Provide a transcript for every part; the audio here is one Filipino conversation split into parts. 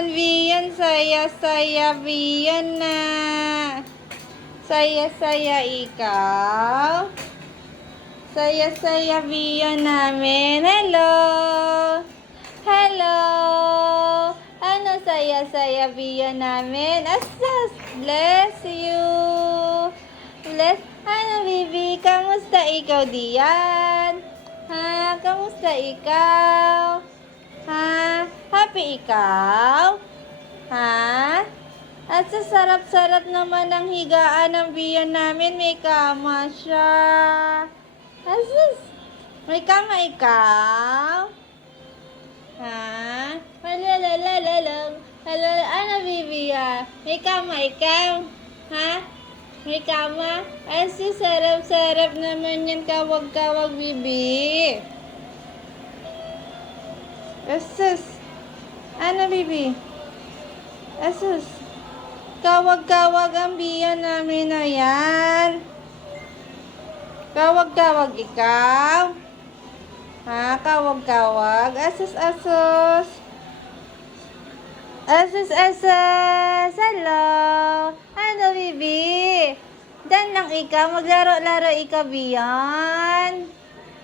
naman, Vian. Saya-saya, Vian na. Saya-saya ikaw. Saya-saya, Vian namin. Hello. Hello. Ano saya-saya, Vian namin? Asas, bless you. Bless. Ano, Bibi? Kamusta ikaw diyan? Ha? Kamusta ikaw? Ha? Happy ikaw? Ha? At sa sarap-sarap naman ang higaan ng biyan namin. May kama siya. Asus! May kama ikaw? Ha? Malalalalang. Ano, Bibi ah? May kama ikaw? Ha? May kama? Asus, sarap-sarap naman yan. Kawag-kawag, Bibi. Asus. Ano, Bibi? Asus. Kawag-kawag ang biyan namin na yan. Kawag-kawag ikaw. Ha? Kawag-kawag. Asus, asus. Asus, asus. Hello. Ano, Bibi? Dan lang ikaw. Maglaro-laro ikaw, biyan.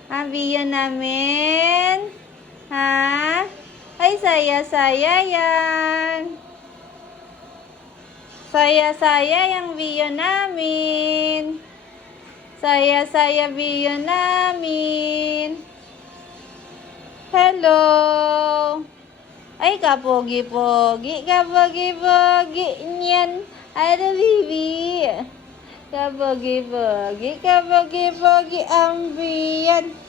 Ang biyan namin. Ha? Ay, saya-saya yan. Saya-saya yung video namin. Saya-saya video namin. Hello. Ay, kapogi-pogi. Kapogi-pogi niyan. Ano, Bibi? Kapogi-pogi. Kapogi-pogi ang biyan.